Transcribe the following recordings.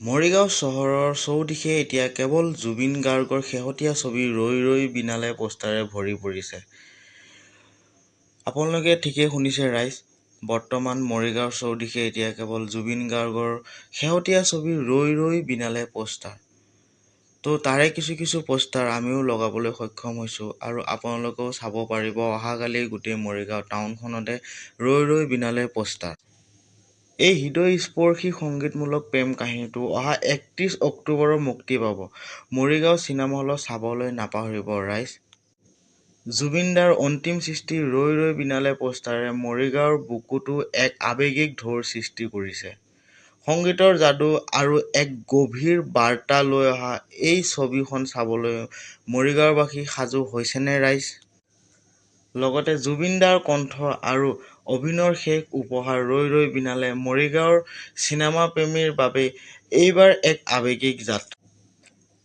মৰিগাঁও চহৰৰ চৌদিশে এতিয়া কেৱল জুবিন গাৰ্গৰ শেহতীয়া ছবি ৰৈ ৰৈ বিনালে পোষ্টাৰে ভৰি পৰিছে। আপোনালোকে ঠিকেই শুনিছে ৰাইজ। বৰ্তমান মৰিগাঁওৰ চৌদিশে এতিয়া কেৱল জুবিন গাৰ্গৰ শেহতীয়া ছবি ৰৈ ৰৈ বিনালে পোষ্টাৰ। তো তাৰে কিছু পোষ্টাৰ আমিও লগাবলৈ সক্ষম হৈছোঁ আৰু আপোনালোকেও চাব পাৰিব অহাকালি গোটেই মৰিগাঁও টাউনখনতে ৰৈ ৰৈ বিনালে পোষ্টাৰ। এই হৃদয়স্পৰ্শী সংগীতমূলক প্ৰেম কাহিনীটো অহা ৩১ অক্টোবৰত মুক্তি পাব। মৰিগাঁও চিনেমা হলত চাবলৈ নাপাহৰিব ৰাইজ। জুবিনদাৰ অন্তিম সৃষ্টি ৰৈ ৰৈ বিনালে পোষ্টাৰে মৰিগাঁওৰ বুকুতো এক আৱেগিক ঢৌৰ সৃষ্টি কৰিছে। সংগীতৰ যাদু আৰু এক গভীৰ বাৰ্তা লৈ অহা এই ছবিখন চাবলৈ মৰিগাঁওবাসী সাজু হৈছেনে ৰাইজ? লগতে জুবিনদাৰ কণ্ঠ আৰু অভিনয়ৰ শেষ উপহাৰ ৰৈ ৰৈ বিনালে মৰিগাঁওৰ চিনেমা প্ৰেমীৰ বাবে এইবাৰ এক আৱেগিক যাত্ৰা।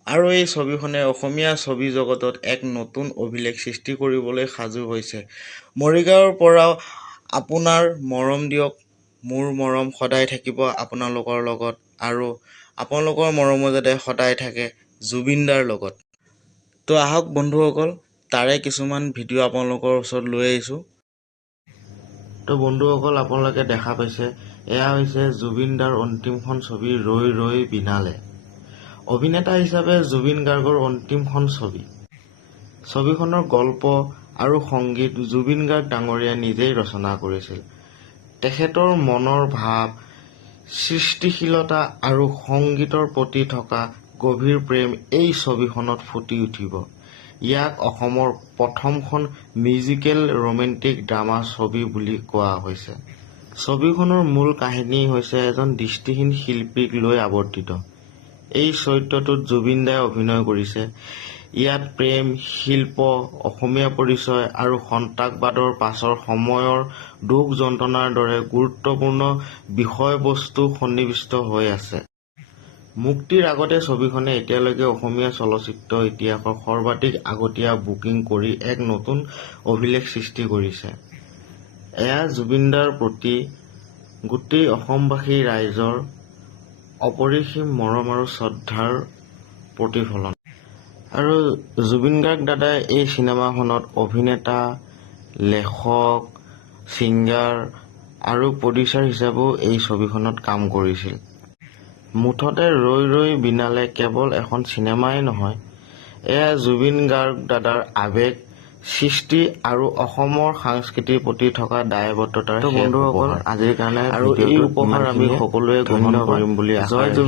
আৰু এই ছবিখনে অসমীয়া ছবি জগতত এক নতুন অভিলেখ সৃষ্টি কৰিবলৈ সাজু হৈছে। মৰিগাঁওৰ পৰাও আপোনাৰ মৰম দিয়ক। মোৰ মৰম সদায় থাকিব আপোনালোকৰ লগত আৰু আপোনালোকৰ মৰমো যাতে সদায় থাকে জুবিনদাৰ লগত। তো আহক বন্ধুসকল, তাৰে কিছুমান ভিডিঅ' আপোনালোকৰ ওচৰত লৈ আহিছোঁ। তো বন্ধুসকল, আপোনালোকে দেখা পাইছে এয়া হৈছে জুবিনদাৰ অন্তিমখন ছবি ৰৈ ৰৈ বিনালে। অভিনেতা হিচাপে জুবিন গাৰ্গৰ অন্তিমখন ছবি। ছবিখনৰ গল্প আৰু সংগীত জুবিন গাৰ্গ ডাঙৰীয়াই নিজেই ৰচনা কৰিছিল। তেখেতৰ মনৰ ভাৱ, সৃষ্টিশীলতা আৰু সংগীতৰ প্ৰতি থকা গভীৰ প্ৰেম এই ছবিখনত ফুটি উঠিব। ইয়াক অসমৰ প্ৰথমখন মিউজিকেল ৰোমেণ্টিক ড্ৰামা ছবি বুলি কোৱা হৈছে। ছবিখনৰ মূল কাহিনী হৈছে এজন দৃষ্টিহীন শিল্পীক লৈ আবৰ্তিত। এই চৰিত্ৰটোত জুবিনদাই অভিনয় কৰিছে। ইয়াত প্ৰেম, শিল্প, অসমীয়া পৰিচয় আৰু সন্ত্ৰাসবাদৰ পাছৰ সময়ৰ দুখ যন্ত্ৰণাৰ দৰে গুৰুত্বপূৰ্ণ বিষয়বস্তু সন্নিৱিষ্ট হৈ আছে। মুক্তিৰ আগতে ছবিখনে এতিয়ালৈকে অসমীয়া চলচ্চিত্ৰ ইতিহাসৰ সৰ্বাধিক আগতীয়া বুকিং কৰি এক নতুন অভিলেখ সৃষ্টি কৰিছে। এয়া জুবিনদাৰ প্ৰতি গোটেই অসমবাসী ৰাইজৰ অপৰিসীম মৰম আৰু শ্ৰদ্ধাৰ প্ৰতিফলন। আৰু জুবিন গাৰ্গ দাদাই এই চিনেমাখনত অভিনেতা, লেখক, ছিংগাৰ আৰু প্ৰডিউচাৰ হিচাপেও এই ছবিখনত কাম কৰিছিল। মুঠতে ৰৈ ৰৈ বিনালে কেৱল এখন চিনেমাই নহয়, এয়া জুবিন গাৰ্গ দাদাৰ আৱেগ, সৃষ্টি আৰু অসমৰ সংস্কৃতিৰ প্ৰতি থকা দায়বদ্ধতাৰ শেষ উপহাৰ। আজিৰ কাৰণে আৰু এই উপহাৰ আমি সকলোৱে গ্ৰহণ কৰিম বুলি আশা ৰাখিছোঁ।